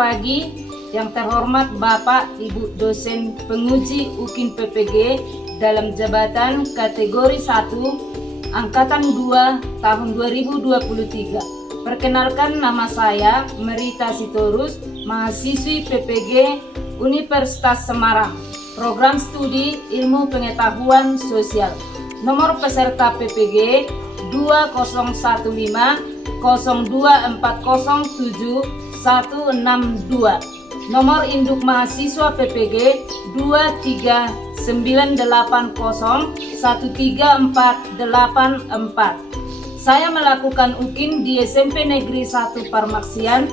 pagi yang terhormat Bapak Ibu dosen penguji UKIN PPG dalam jabatan kategori 1 Angkatan 2 tahun 2023. Perkenalkan, nama saya Merita Sitorus, mahasiswi PPG Universitas Semarang, program studi Ilmu Pengetahuan Sosial. Nomor peserta PPG 20415024076162. Nomor induk mahasiswa PPG 239013484. Saya melakukan UKIN di SMP Negeri 1 Parmaksian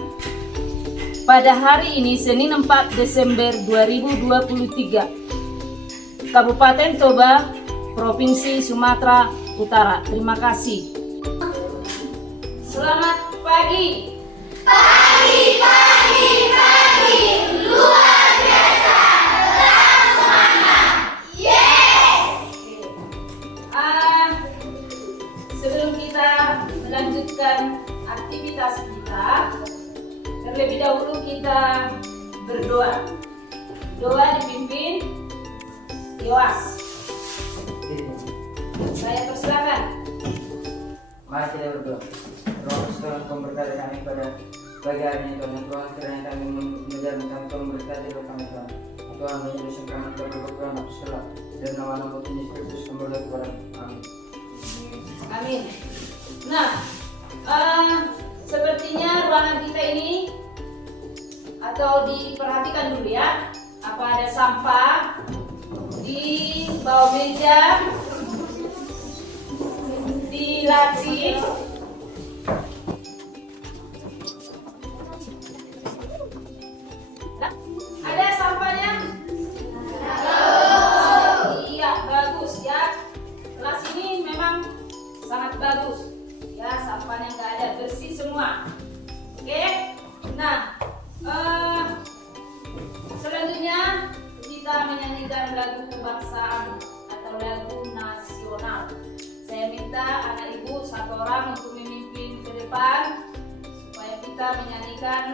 pada hari ini Senin 4 Desember 2023, Kabupaten Toba, Provinsi Sumatera Utara. Terima kasih. Selamat pagi. Pagi, luar biasa, tetap semangat, yes! Sebelum kita melanjutkan aktivitas kita, terlebih dahulu kita berdoa. Doa dipimpin Yoas. Saya persilakan. Mari kita berdoa. Roh Kudus Tuhan memberkati kami pada pagi hari ini Tuhan. Tuhan kiranya kami menjalankan Tuhan memberkati doa kami Tuhan. Tuhan menyusun kami berdoa setelah dan nama-nama Tuhan Yesus Kristus kembali kepada kami. Amin. Nah, sepertinya ruangan kita ini atau diperhatikan dulu ya. Apa ada sampah di bawah meja, di laci. Ada sampahnya? Iya, bagus ya. Kelas ini memang sangat bagus ya, sampahnya nggak ada, bersih semua. Oke, nah selanjutnya kita menyanyikan lagu kebangsaan atau lagu nasional. Saya minta anak ibu satu orang untuk memimpin ke depan supaya kita menyanyikan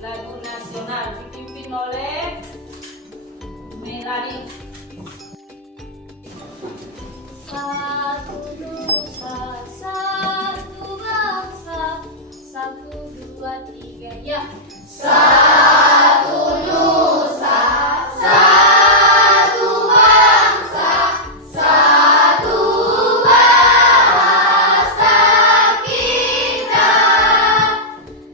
lagu nasional, dipimpin oleh Melani. Satu nusa, satu bangsa, 1, 2, 3, ya. Satu nusa, satu bangsa, satu bahasa kita,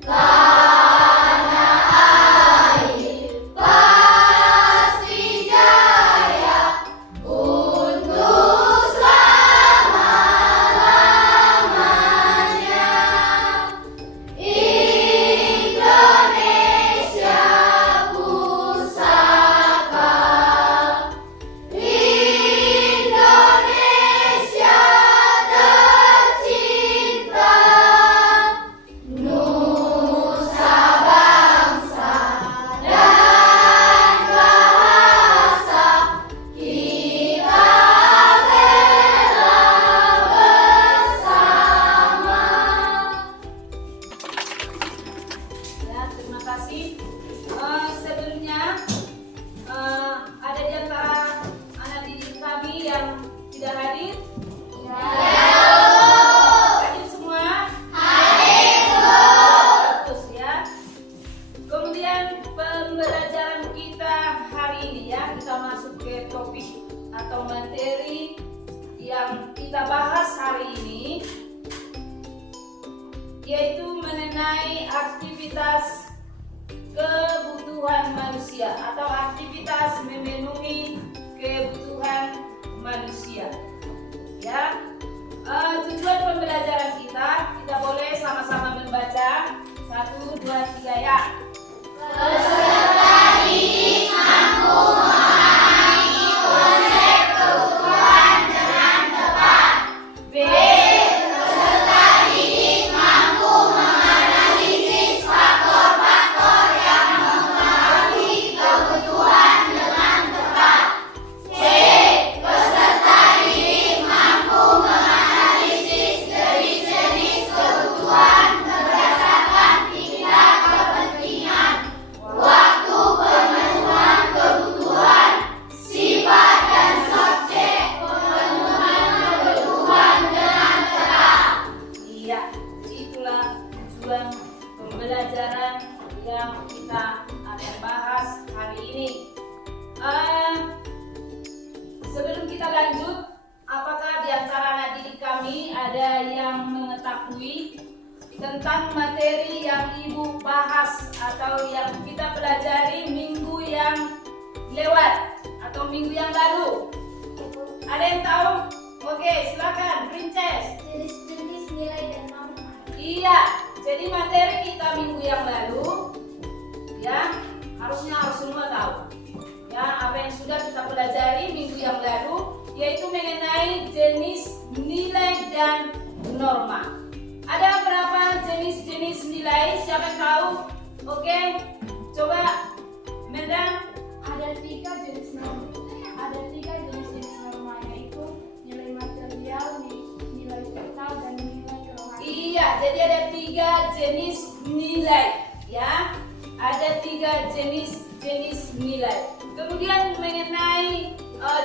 tanah air pasti jaya untuk selama-lamanya. Indonesia pusaka, Indonesia tercinta, nusa bangsa dan bahasa kita bela bersama. Ya, terima kasih. Sebelumnya ada di antara anak didik kami yang tidak hadir. Hadir semua. Bagus ya. Kemudian pembelajaran kita hari ini ya, kita masuk ke topik atau materi yang kita bahas hari ini, yaitu mengenai aktivitas kebutuhan manusia atau aktivitas memenuhi kebutuhan manusia. Ya, tujuan pembelajaran kita boleh sama-sama membaca 1, 2, 3 ya. Peserta didik mampu memahami konsep kebutuhan dengan tepat. B. Peserta didik mampu menganalisis faktor-faktor yang mempengaruhi kebutuhan dengan tepat. C. Peserta didik mampu menganalisis jenis-jenis kebutuhan berdasarkan pembelajaran yang kita akan bahas hari ini. Sebelum kita lanjut, apakah di antara anak didik kami ada yang mengetahui tentang materi yang Ibu bahas atau yang kita pelajari minggu yang lewat atau minggu yang lalu? Ada yang tahu? Oke, silakan, Princess. Jenis-jenis nilai dan norma. Iya, jadi materi kita minggu yang lalu, ya harusnya harus semua tahu. Ya, apa yang sudah kita pelajari minggu yang lalu, yaitu mengenai jenis nilai dan norma. Ada berapa jenis-jenis nilai? Siapa yang tahu? Oke, coba Medan. Ada 3 jenis norma. Ada 3 jenis norma, yaitu nilai material, nilai total, dan nilai kerohanian. Iya, jadi ada 3 jenis nilai, ya. Ada 3 jenis nilai. Kemudian mengenai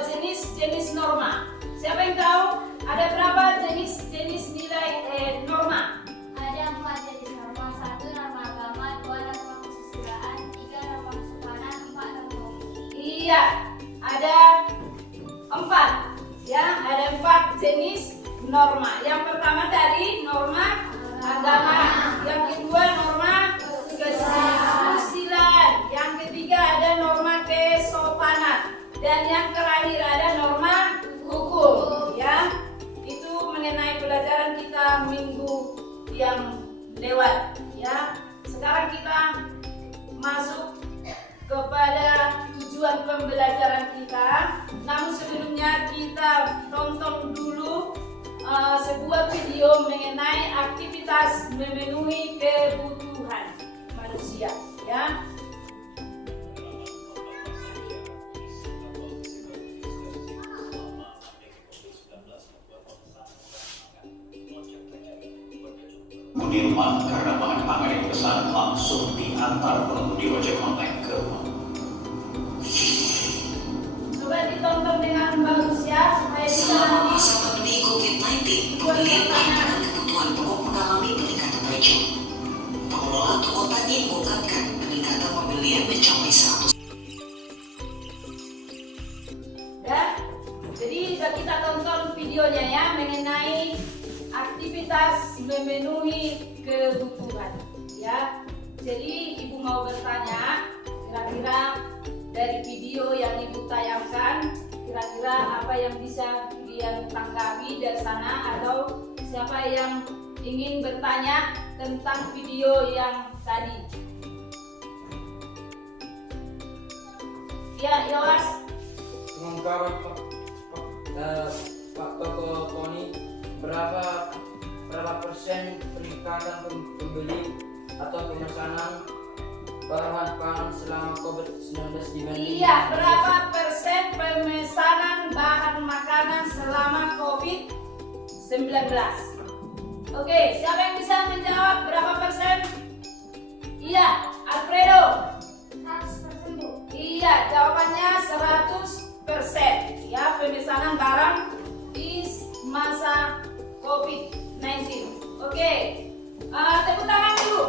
jenis-jenis norma. Siapa yang tahu? Ada berapa jenis nilai norma? Ada 4 jenis norma. 1 norma agama, 2 norma kesusilaan, 3 norma kesopanan, 4 norma umum. Iya, ada 4. Ya, ada 4 jenis norma. Yang pertama tadi norma agama. Yang kedua norma kesusilaan. Yang ketiga ada norma kesopanan. Dan yang terakhir ada norma hukum. Ya, itu mengenai pelajaran kita minggu yang lewat. Ya, sekarang kita masuk kepada tujuan pembelajaran kita. Namun sebelumnya kita tonton dulu sebuah video mengenai aktivitas memenuhi kebutuhan manusia, ya. Di rumah karena bahan pangan yang besar langsung diantar pengemudi ojek online ke rumah. Coba ditonton dengan bagus ya supaya bisa Selama nanti masa pandemi COVID-19, pembelian bahan kebutuhan pokok mengalami peningkatan tajam. Pengelola toko tani mengungkapkan peningkatan pembelian mencapai 100%. ya. Jadi kita tonton videonya ya mengenai aktivitas memenuhi kebutuhan, ya. Jadi Ibu mau bertanya, kira-kira dari video yang Ibu tayangkan, kira-kira apa yang bisa kalian tanggapi dari sana, atau siapa yang ingin bertanya tentang video yang tadi? Ya, Yowas. Pengungkapan Pak Toko Tony, berapa persen peningkatan pembeli atau pemesanan bahan pangan selama COVID-19 dibanding? Iya, berapa persen pemesanan bahan makanan selama COVID-19? Oke, siapa yang bisa menjawab berapa persen? Iya, Alfredo. 100%, Bu. Iya, jawabannya 100%. Ya, pemesanan barang di masa COVID-19. Oke, tepuk tangan dulu.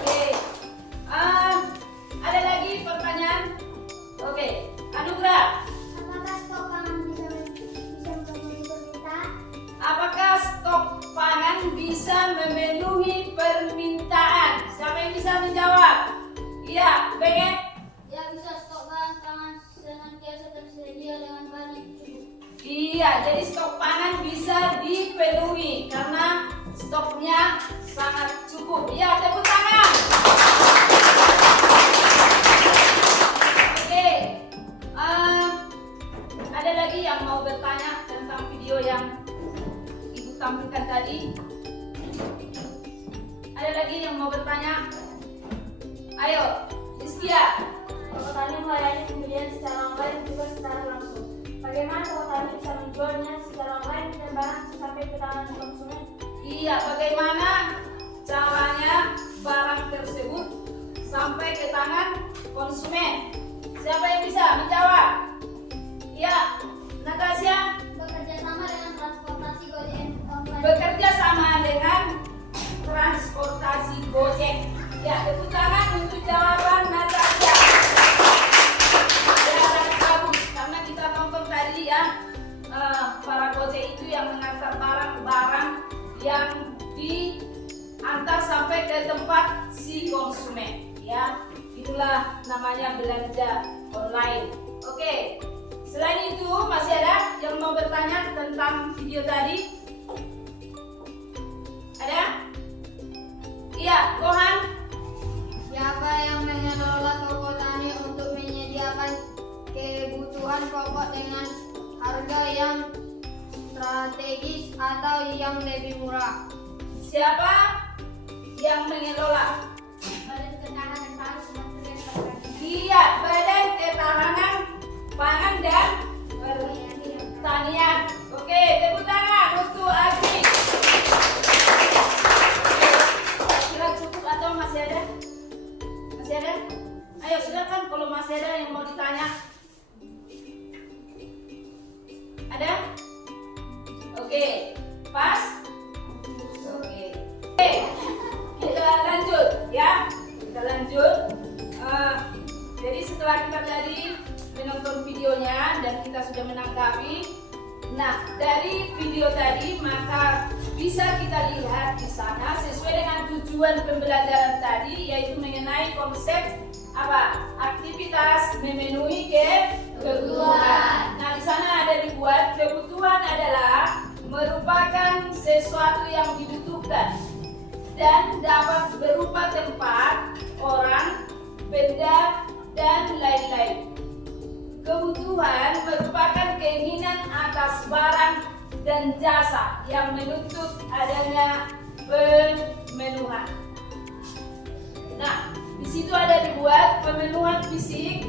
Oke, ada lagi pertanyaan? Oke, Anugrah, Apakah stok pangan bisa memenuhi permintaan? apakah stok pangan bisa memenuhi permintaan? Siapa yang bisa menjawab? Iya, Benget. Ya, bisa. Stok bahan pangan senantiasa tersedia dengan bahan yang cukup. Iya, jadi stok pangan bisa dipenuhi karena stoknya sangat cukup. Iya, tepuk tangan. Oke, ada lagi yang mau bertanya tentang video yang Ibu tampilkan tadi? Ada lagi yang mau bertanya? Ayo, Rizkia. Toko tani melayani pembelian secara online juga secara langsung. Bagaimana toko tani bisa menjualnya secara online dan barang sampai ke tangan konsumen? Iya, bagaimana caranya barang tersebut sampai ke tangan konsumen? Siapa yang bisa menjawab? Iya, Natasha. Bekerja sama dengan transportasi Gojek sampai ke tempat si konsumen, ya. Itulah namanya belanja online. Oke. Selain itu masih ada yang mau bertanya tentang video tadi? Ada? Iya, Gohan. Siapa yang mengelola toko tani untuk menyediakan kebutuhan pokok dengan harga yang strategis atau yang lebih murah? Siapa yang mengelola? Badan Ketahanan Pangan Kementerian Pertanian. Iya, Badan Ketahanan Pangan dan Pertanian. Oke, tepuk tangan untuk Agri. Kira cukup atau masih ada? Masih ada? Ayo silakan kalau masih ada yang mau ditanya. Ada? Oke, pas? Oke. Oke, kita lanjut ya. Kita lanjut. Jadi setelah kita tadi menonton videonya dan kita sudah menanggapi, nah dari video tadi maka bisa kita lihat di sana sesuai dengan tujuan pembelajaran tadi, yaitu mengenai konsep apa? Aktivitas memenuhi kebutuhan. Nah di sana ada dibuat kebutuhan adalah merupakan sesuatu yang dibutuhkan dan dapat berupa tempat, orang, benda, dan lain-lain. Kebutuhan merupakan keinginan atas barang dan jasa yang menuntut adanya pemenuhan. Nah, di situ ada dibuat pemenuhan fisik,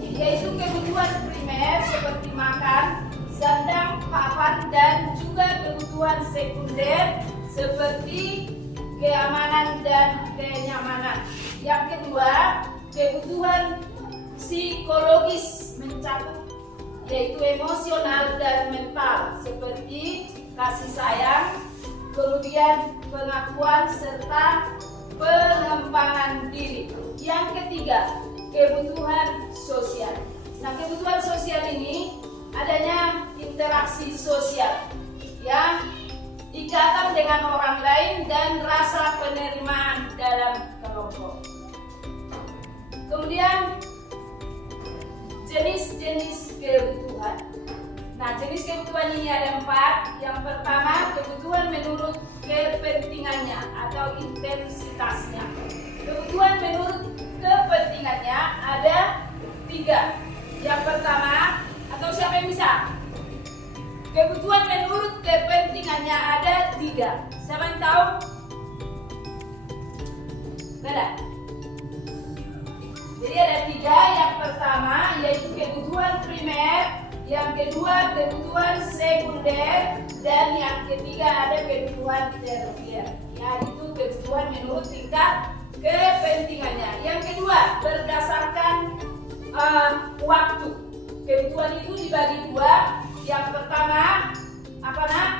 yaitu kebutuhan primer seperti makan, sandang, papan, dan juga kebutuhan sekunder seperti keamanan dan kenyamanan. Yang kedua, kebutuhan psikologis mencakup yaitu emosional dan mental seperti kasih sayang, kemudian pengakuan serta pengembangan diri. Yang ketiga, kebutuhan sosial. Nah, kebutuhan sosial ini adanya interaksi sosial, ya, ikatan dengan orang lain dan rasa penerimaan dalam kelompok. Kemudian jenis-jenis kebutuhan. Nah, jenis kebutuhan ini ada 4. Yang pertama, kebutuhan menurut kepentingannya atau intensitasnya. Kebutuhan menurut kepentingannya ada 3. Yang pertama, atau siapa yang bisa? Kebutuhan menurut kepentingannya ada 3. Siapa yang tahu? Ada? Jadi ada 3. Yang pertama yaitu kebutuhan primer, yang kedua kebutuhan sekunder, dan yang ketiga ada kebutuhan tersier. Yaitu kebutuhan menurut tingkat kepentingannya. Yang kedua berdasarkan waktu. Kebutuhan itu dibagi 2. Yang pertama apa nak?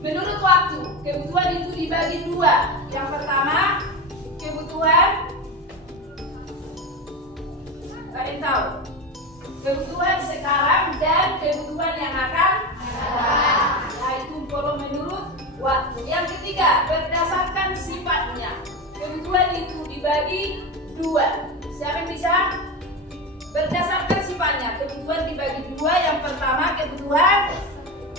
Menurut waktu. Kebutuhan itu dibagi 2. Yang pertama kebutuhan, kalian tahu, kebutuhan sekarang dan kebutuhan yang akan datang. Yaitu kalau menurut waktu. Yang ketiga berdasarkan sifatnya. Kebutuhan itu dibagi 2. Siapa yang bisa? Berdasarkan sifatnya, kebutuhan dibagi 2. Yang pertama kebutuhan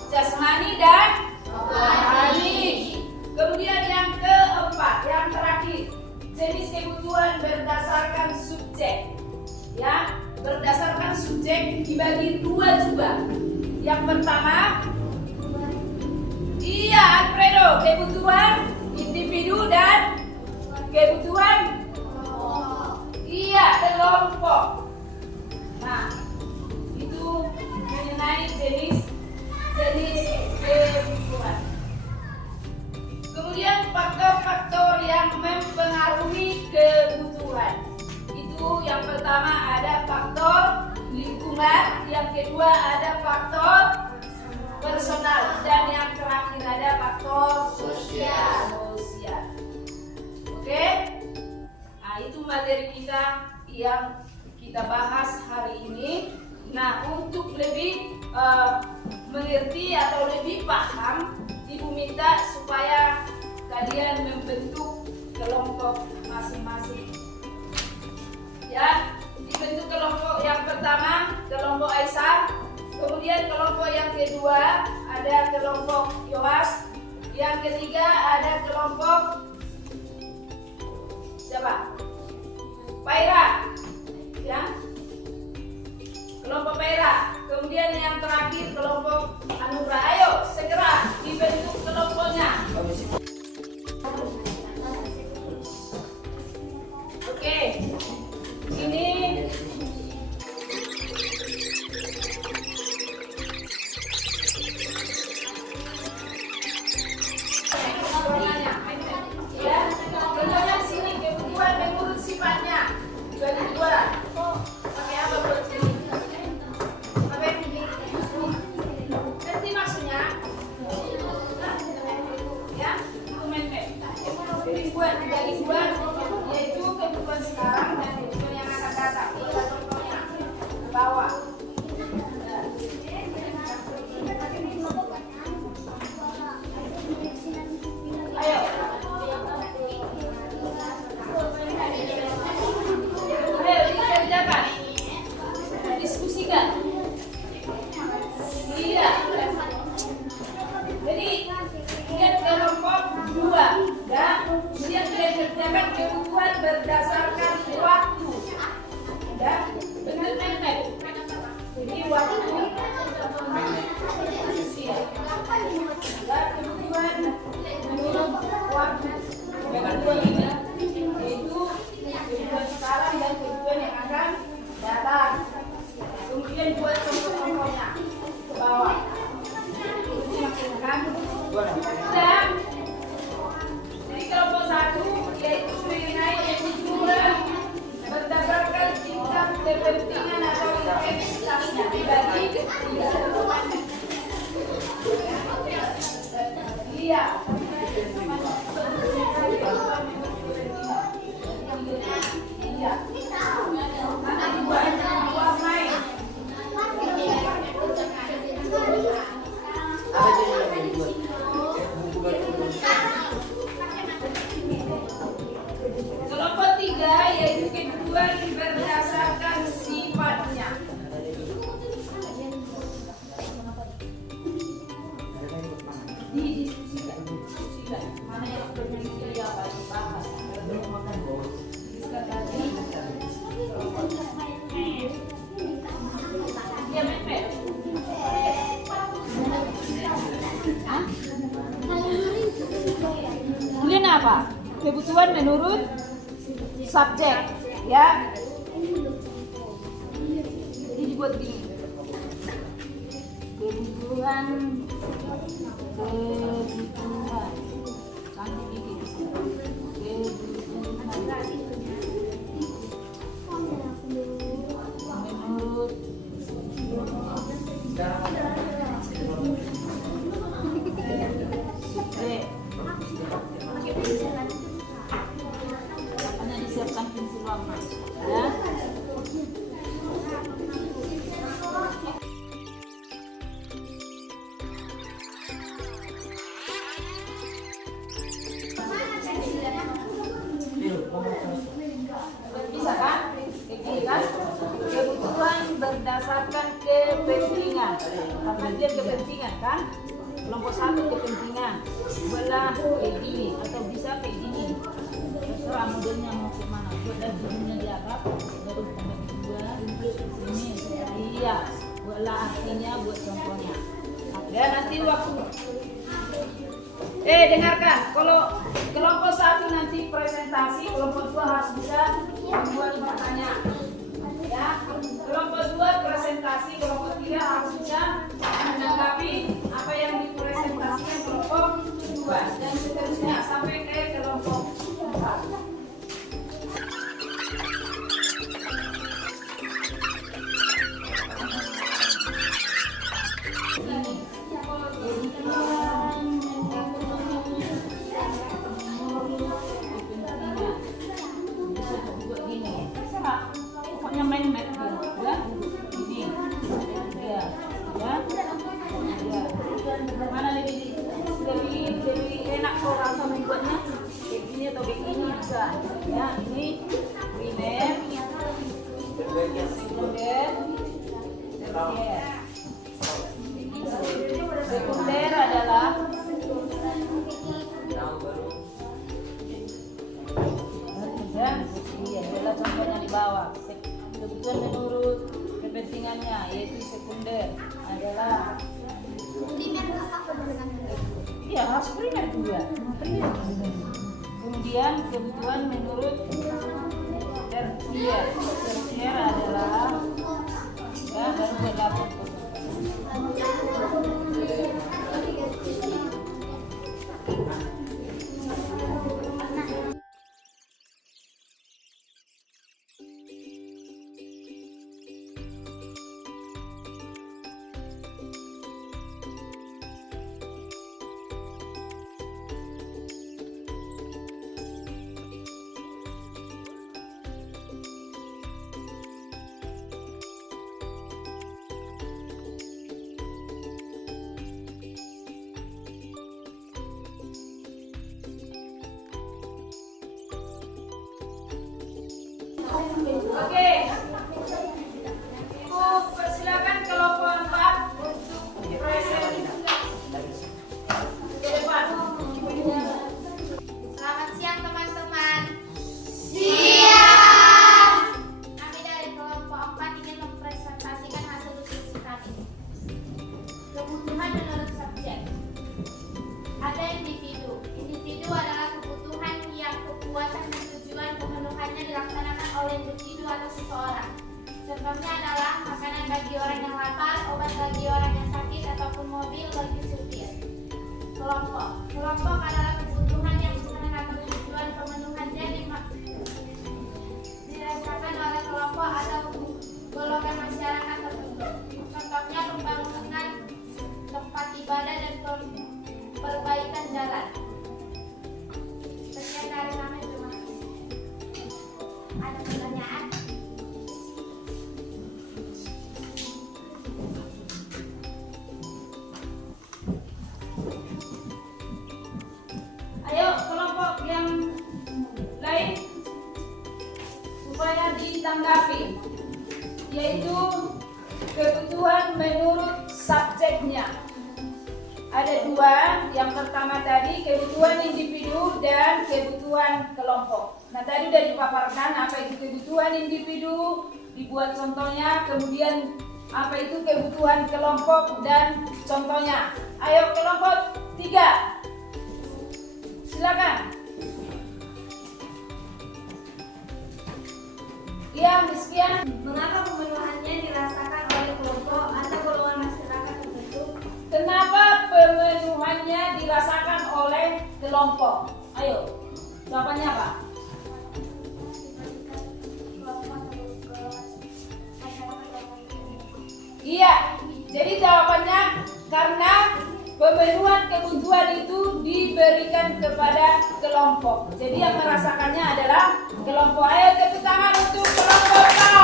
jasmani dan rohani. Kemudian yang keempat, yang terakhir, jenis kebutuhan berdasarkan subjek. Ya, berdasarkan subjek dibagi 2 juga. Yang pertama, iya Alfredo, kebutuhan individu dan kebutuhan kelompok. Nah, itu mengenai jenis kebutuhan. Kemudian faktor-faktor yang mempengaruhi kebutuhan. Itu yang pertama ada faktor lingkungan, yang kedua ada faktor personal, dan yang terakhir ada faktor sosial. Oke? Nah, itu materi kita yang kita bahas hari ini. Nah, untuk lebih mengerti atau lebih paham, Ibu minta supaya kalian kelompok masing-masing. Ya, dibentuk kelompok yang pertama kelompok Aisyah, kemudian kelompok yang kedua ada kelompok Yoas, yang ketiga ada kelompok siapa? Paira, ya, kelompok Paira. Kemudian yang terakhir kelompok Anugrah. Ayo segera dibentuk kelompoknya. Oke, ini ya, contohnya di sini kebutuhan menurut sifatnya bagi dua. Pakai apa buat sini? Pakai ngerti maksudnya? Ya, dokumen kebutuhan dari dua, yaitu kebutuhan sekarang dan kebutuhan yang akan datang. Contohnya ke bawah. Ayo. Ayo dikerjakan. Diskusikan. Iya. Jadi lihat kelompok dua dan kemudian kerjakan kebutuhan berdasarkan waktu. Dan bentuk magnet. Jadi waktu usia. Dan kebutuhan menurut waktu. Kebutuhan ini yaitu kebutuhan sekarang dan kebutuhan yang akan datang. Kemudian buat contoh-contohnya ke bawah. Ini maksudnya kan? Dan jadi kelompok satu yaitu mengenai kebutuhan berdasarkan tingkat kepentingan atau intensitasnya dibagi tiga. Iya. Iya. Mana dua main. Kelompok tiga yaitu kebutuhan berdasarkan sifatnya. Didiskusikan. Mana yang berfungsi apa dibahas. Ya, Mepet. Kemudian apa? Kebutuhan menurut subjek, ya. Jadi dibuat gini. Kebutuhan. Nanti bikin. Menurut hanya disiapkan pensil warna, ya. Bisa kan? Begini kan? Kebutuhan berdasarkan kepentingan. Bagian kepentingan kan? Kelompok satu kepentingan. Belah kayak gini atau bisa kayak gini. Terserah modelnya mau ke mana. Buat dan judulnya di Arab. Baru tambah dua. Ini iya. Buatlah artinya buat contohnya. Ya nanti waktu. Dengarkan. Kalau kelompok satu nanti presentasi, kelompok dua harus bisa membuat pertanyaan. Ya, kelompok dua presentasi, kelompok tiga harus bisa menanggapi apa yang dipresentasikan kelompok dua dan seterusnya sampai ke kelompok empat. Pokoknya main-main ya, ini, ya, ya, ya. Primer dua. Kemudian kebutuhan menurut tersier. Tersier adalah ya baru berlaku. Oke, Ibu persilakan kelompok 4 untuk present ke depan. Selamat siang teman-teman. Siang. Kami dari kelompok 4 ingin mempresentasikan hasil diskusi kami. Kebutuhan menurut subjek. Ada individu. Individu adalah kebutuhan yang kepuasan dan tujuan pemenuhannya dilaksanakan oleh individu atau seseorang. Contohnya adalah makanan bagi orang yang lapar, obat bagi orang yang sakit, ataupun mobil bagi supir. Kelompok. Kelompok adalah kebutuhan yang bukan atau tujuan pemenuhannya dirasakan oleh kelompok atau golongan masyarakat tertentu. Contohnya pembangunan tempat ibadah dan perbaikan jalan. Sekian dari kami, terima kasih. Ada pertanyaan? Ayo kelompok yang lain supaya ditanggapi, yaitu kebutuhan menurut subjeknya. Ada dua, yang pertama tadi kebutuhan individu dan kebutuhan kelompok. Nah tadi sudah dipaparkan apa itu kebutuhan individu, dibuat contohnya, kemudian apa itu kebutuhan kelompok dan contohnya. Ayo kelompok 3. Silakan. Ya, sekian. Mengapa pemenuhannya dirasakan oleh kelompok atau golongan masyarakat tertentu? Kenapa pemenuhannya dirasakan oleh kelompok? Ayo, jawabannya apa? Iya, jadi jawabannya karena pemenuhan kebutuhan itu diberikan kepada kelompok. Jadi yang merasakannya adalah kelompok. Ayo tepuk tangan untuk kelompok A.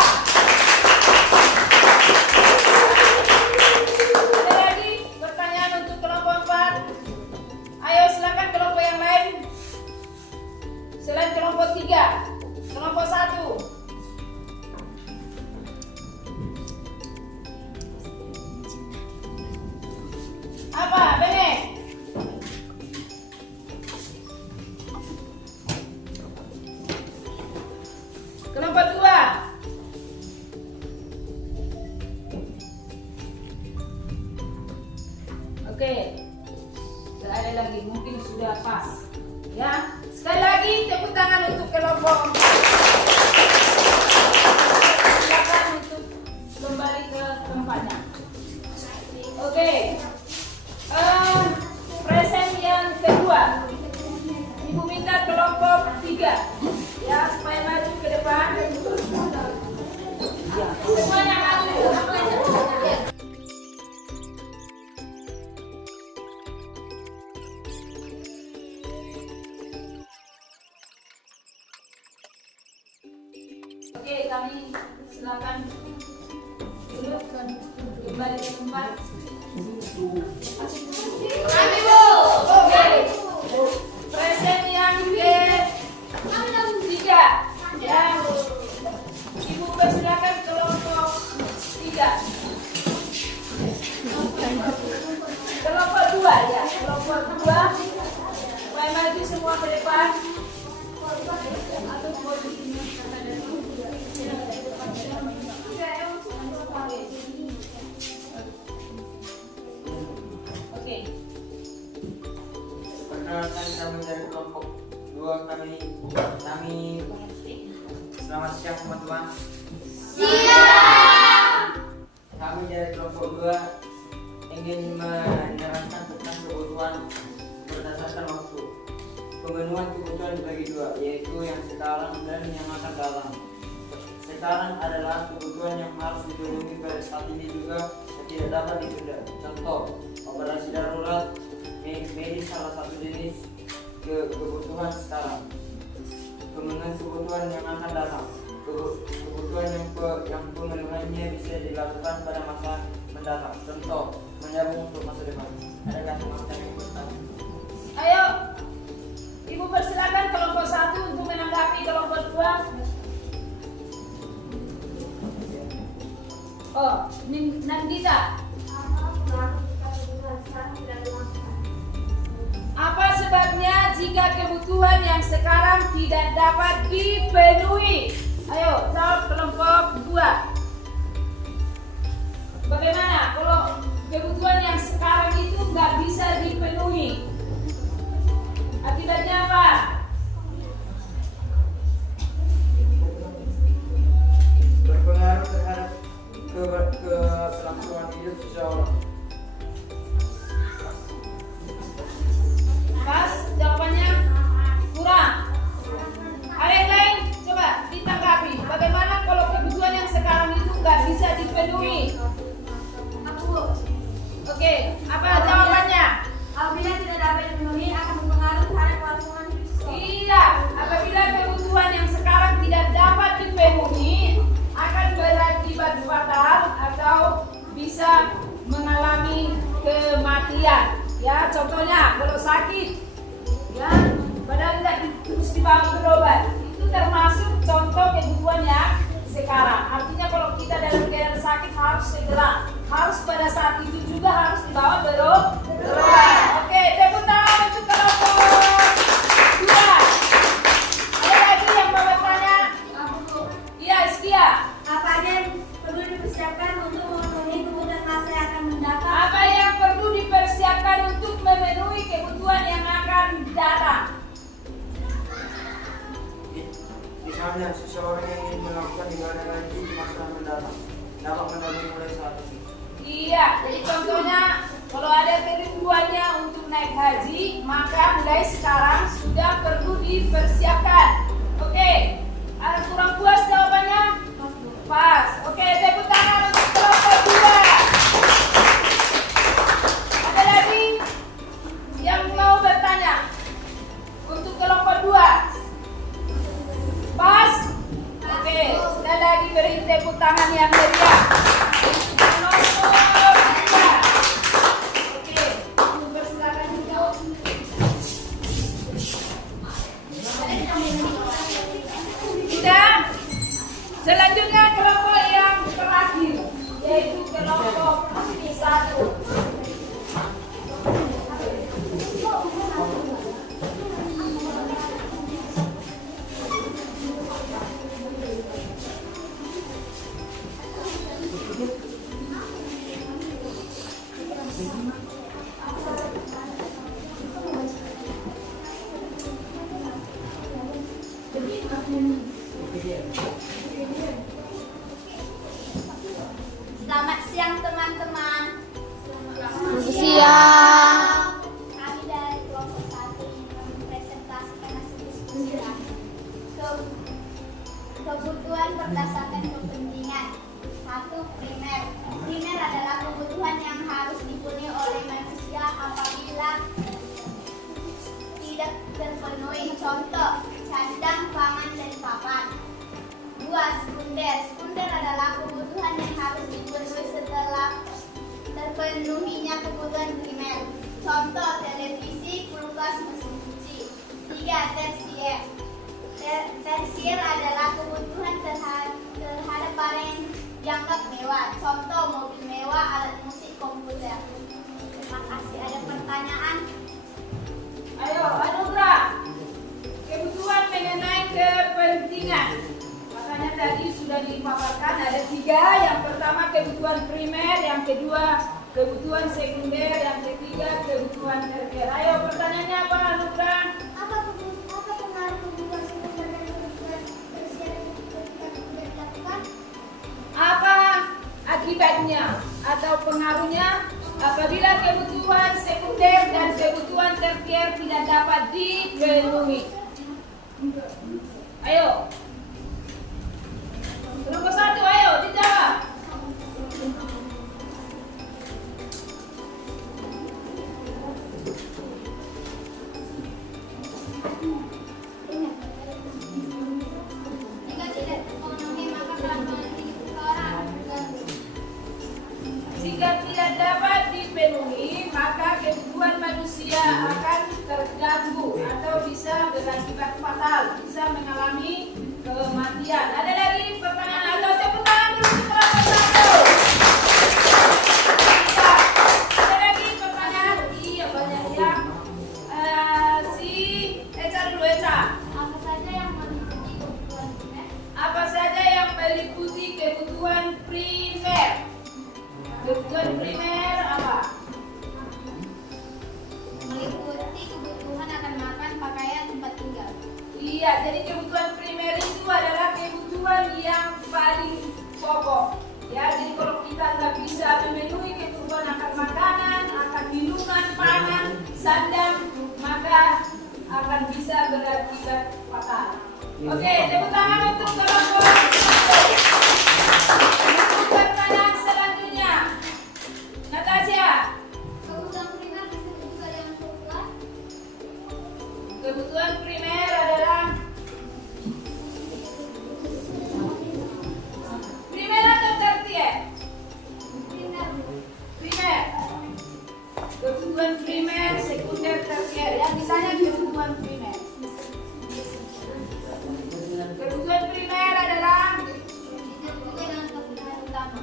Ada lagi pertanyaan untuk kelompok 4? Ayo silakan kelompok yang lain. Selain kelompok 3, kelompok 1. Apa, Bene? Kelompok 2. Oke. Tidak ada lagi, mungkin sudah pas. Ya, sekali lagi tepuk tangan untuk kelompok 4. Silakan untuk kembali ke tempatnya. Oke. Present yang kedua, Ibu minta kelompok 3 ya supaya maju ke depan. Semuanya maju. Oke, kami silakan duduk kembali ke tempat. Oke, present yang ketiga ya, Ibu persilakan kelompok 3. Kelompok 2 ya, kelompok 2 supaya maju semua ke depan. Oke. perkenalkan kami dari kelompok 2 kami selamat siang teman-teman. Siap. Kami dari kelompok 2 ingin menerangkan tentang kebutuhan berdasarkan waktu. Pemenuhan kebutuhan dibagi 2, yaitu yang sekarang dan yang akan datang. Sekarang adalah kebutuhan yang harus dipenuhi pada saat ini juga dan tidak dapat ditunda. Contoh, operasi darurat, medis salah satu jenis kebutuhan sekarang. Pemenuhan kebutuhan yang akan datang. Kebutuhan yang pemenuhannya bisa dilakukan pada masa mendatang. Contoh, menabung untuk masa depan. Adakah teman-teman yang bertanya? Ayo, Ibu persilakan kelompok 1 untuk menanggapi kelompok 2. Oh, Nandita. Apa sebabnya jika kebutuhan yang sekarang tidak dapat dipenuhi? Ayo, jawab kelompok 2. Bagaimana kalau kebutuhan yang sekarang itu nggak bisa dipenuhi? Akibatnya apa? Berpengaruh terhadap kelangsungan hidup seseorang. Pas, jawabannya kurang. Ada yang lain? Coba ditanggapi. Bagaimana kalau kebutuhan yang sekarang itu nggak bisa dipenuhi? Oke, apa jawabannya? Apabila tidak dapat dipenuhi akan berpengaruh terhadap kelangsungan hidup seseorang. Iya, apabila kebutuhan yang sekarang tidak dapat dipenuhi akan berakibat fatal atau bisa mengalami kematian. Ya, contohnya kalau sakit, ya, padahal tidak terus dibawa berobat, itu termasuk contoh kebutuhan yang sekarang. Artinya kalau kita dalam keadaan sakit harus segera, harus pada saat itu juga harus dibawa berobat. Oke, tepuk tangan untuk kelompok 2. Ada lagi yang mau bertanya? Iya, Iskia. Apa yang perlu dipersiapkan untuk memenuhi kebutuhan masa yang akan mendatang? Apa yang perlu dipersiapkan untuk memenuhi kebutuhan yang akan datang? Misalnya, seseorang yang ingin melakukan ibadah haji di masa mendatang dapat menabung mulai saat ini. Iya, jadi contohnya kalau ada kerinduannya untuk naik haji, maka mulai sekarang sudah perlu dipersiapkan. Oke, ada kurang puas jawabannya? Pas. Oke, tepuk tangan untuk kelompok 2. Ada lagi yang mau bertanya? Untuk kelompok 2. Pas. Oke, sekali lagi beri tepuk tangan yang meriah. Kelompok 2. Oke, persilakan dijawab. Sudah. Selanjutnya kelompok yang terakhir, yaitu kelompok 1. Selamat siang teman-teman. Siang. Kami dari kelompok 1 ingin mempresentasikan hasil diskusi kami. Kebutuhan berdasarkan kepentingan. 1. Primer. Primer adalah kebutuhan yang harus dipenuhi oleh manusia apabila tidak terpenuhi. Contoh, sandang, pangan, dan papan. 2. Sekunder. Sekunder adalah kebutuhan yang harus dipenuhi setelah terpenuhinya kebutuhan primer. Contoh, televisi, kulkas, mesin cuci. 3. Tersier. Tersier adalah kebutuhan terhadap barang yang dianggap mewah. Contoh, mobil mewah, alat musik, komputer. Terima kasih. Ada pertanyaan? Ayo, Anugrah. Kebutuhan mengenai kepentingan. Makanya tadi sudah dipaparkan ada 3. Yang pertama kebutuhan primer, yang kedua kebutuhan sekunder, yang ketiga kebutuhan tersier. Ayo, pertanyaannya apa, Anugrah? pengaruhnya apabila kebutuhan sekunder dan kebutuhan tersier tidak dapat dipenuhi. Ayo. Nomor 1, ayo dijawab. Jika tidak terpenuhi maka kelangsungan hidup seseorang terganggu. Jika tidak dapat dipenuhi, maka kebutuhan manusia akan terganggu atau bisa berakibat fatal, bisa mengalami kematian. Ada lagi pertanyaan atau tepuk tangan dulu untuk kelompok 1. Ya, ada lagi pertanyaan? Iya banyak ya. Si Eca dulu Eca. Apa saja yang meliputi kebutuhan primer? Apa saja yang meliputi kebutuhan primer? Kebutuhan primer apa? Meliputi kebutuhan akan makan, pakaian, tempat tinggal. Iya, jadi kebutuhan primer itu adalah kebutuhan yang paling pokok. Ya, jadi kalau kita nggak bisa memenuhi kebutuhan akan makanan, akan minuman, pangan, sandang, maka akan bisa berakibat fatal. Oke, tepuk tangan untuk kelompok 1. Untuk pertanyaan selanjutnya, Natasha. Kebutuhan primer disebut juga dengan kebutuhan Kebutuhan primer adalah primer atau tersier? primer. Primer. Kebutuhan primer, sekunder, tersier. Yang misalnya kebutuhan primer. Kebutuhan primer adalah Disebut juga dengan kebutuhan utama.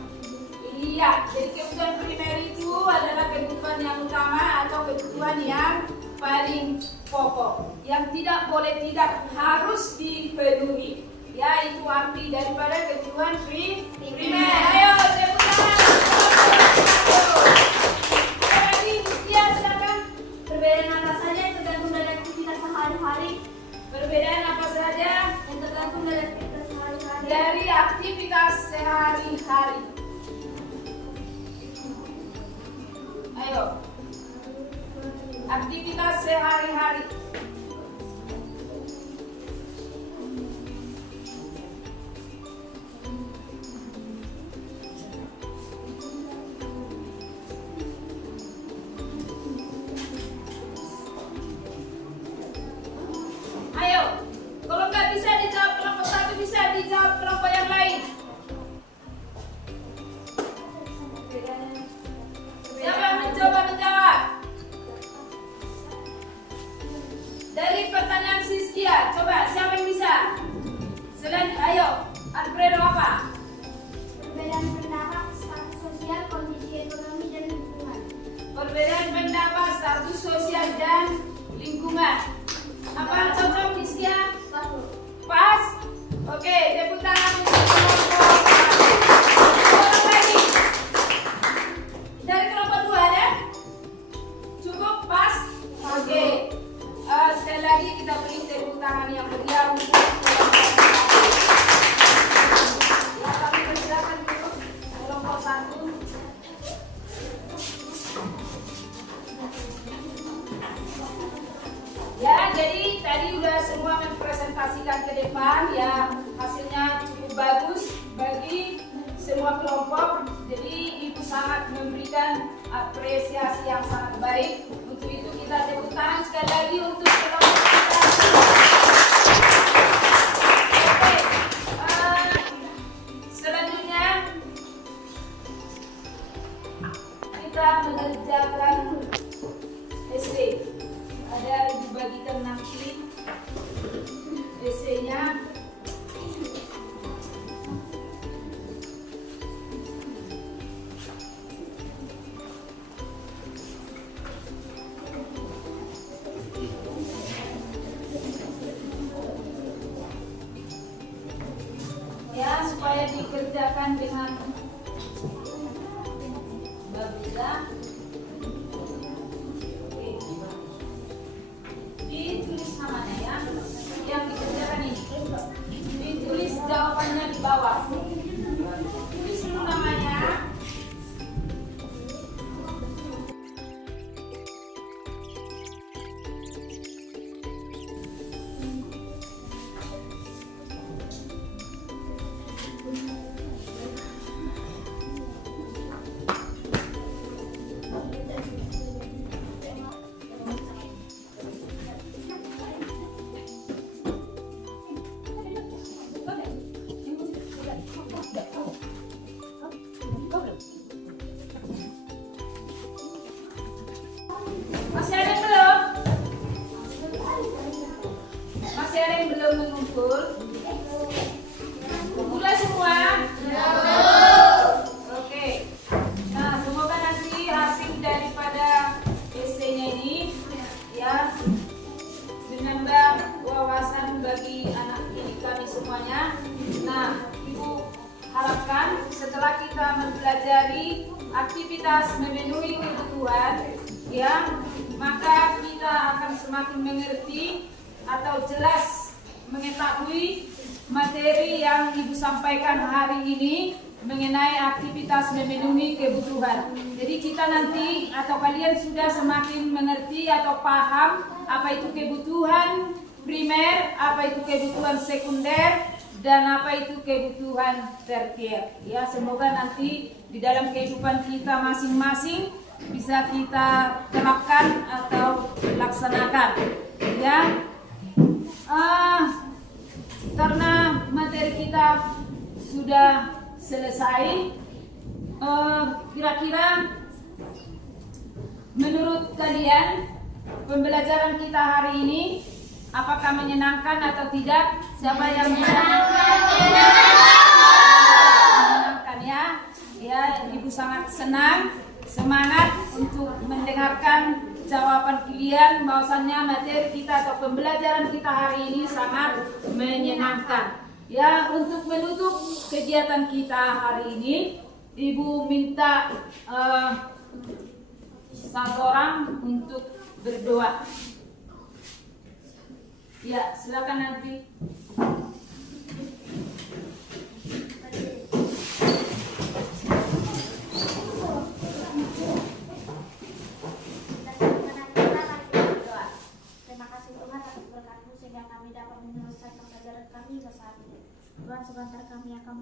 iya. Jadi kebutuhan primer itu adalah kebutuhan yang utama atau kebutuhan yang paling pokok, yang tidak boleh tidak harus dipenuhi. Ya, itu arti daripada kebutuhan primer. Ayo, tepuk tangan. Lagi, ya silakan. Perbedaan apa saja yang tergantung dari aktivitas sehari-hari? Perbedaan apa saja Yang tergantung dari aktivitas sehari-hari. dari aktivitas sehari-hari? Ayo, aktivitas sehari-hari. Ayo, kalau nggak bisa dijawab kelompok 1, bisa dijawab kelompok yang lain. Siapa yang mencoba menjawab? Dari pertanyaan Siskia, coba siapa yang bisa? Ayo, Alfredo apa? Perbedaan pendapat, status sosial, kondisi ekonomi, dan lingkungan. Perbedaan pendapat, status sosial dan lingkungan. Apa cocok Siskia? Satu. Pas? Oke, tepuk tangan untuk kelompok 1. Orang lagi. Dari kelompok 2 ada? Cukup? Pas? Oke. Sekali lagi kita beri tepuk tangan yang meriah untuk kelompok 1. Ya, kami persilakan dulu kelompok 1. Ya, jadi tadi udah semua mempresentasikan ke depan ya, hasilnya cukup bagus bagi semua kelompok. Jadi itu sangat memberikan apresiasi yang sangat baik. Untuk itu kita tepuk tangan sekali lagi untuk kelompok kita. Oke, selanjutnya kita mengerjakan essay. Ada dibagikan nanti essay-nya. Ya, supaya dikerjakan dengan berbeda. Ditulis namanya ya, yang dikerjakan ini. Ditulis jawabannya di bawah. Tulis dulu namanya. bagi anak didik kami semuanya. Nah, Ibu harapkan setelah kita mempelajari aktivitas memenuhi kebutuhan, ya, maka kita akan semakin mengerti atau jelas mengetahui materi yang Ibu sampaikan hari ini mengenai aktivitas memenuhi kebutuhan. Jadi kita nanti atau kalian sudah semakin mengerti atau paham apa itu kebutuhan primer, apa itu kebutuhan sekunder, dan apa itu kebutuhan tersier. Ya, semoga nanti di dalam kehidupan kita masing-masing bisa kita terapkan atau laksanakan. Ya, karena materi kita sudah selesai, kira-kira menurut kalian pembelajaran kita hari ini apakah menyenangkan atau tidak? Siapa yang bisa menyenangkan, ya? Ya, Ibu sangat senang, semangat untuk mendengarkan jawaban kalian bahwasannya materi kita atau pembelajaran kita hari ini sangat menyenangkan. Ya, untuk menutup kegiatan kita hari ini, Ibu minta satu orang untuk berdoa. Ya, silakan nanti. Terima kasih Tuhan atas berkat-Mu sehingga kami dapat menyelesaikan pelajaran kami hingga saat ini. Tuhan, sebentar kami akan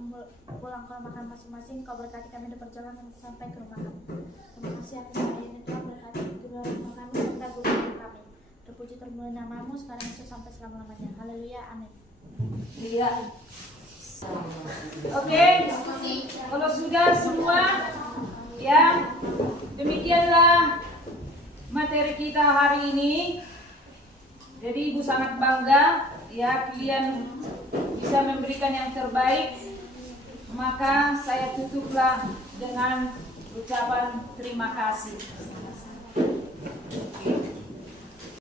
pulang ke rumah kami masing-masing. Kau berkati kami di perjalanan sampai ke rumah kami. Terima kasih atas hari ini Tuhan, berkati kedua rumah kami serta guru kami. Terpuji termulia nama-Mu sekarang sampai selama-lamanya. Haleluya, amin. Iya. Oke, kalau sudah semua, ya, demikianlah materi kita hari ini. Jadi Ibu sangat bangga, ya, kalian bisa memberikan yang terbaik. Maka saya tutuplah dengan ucapan terima kasih.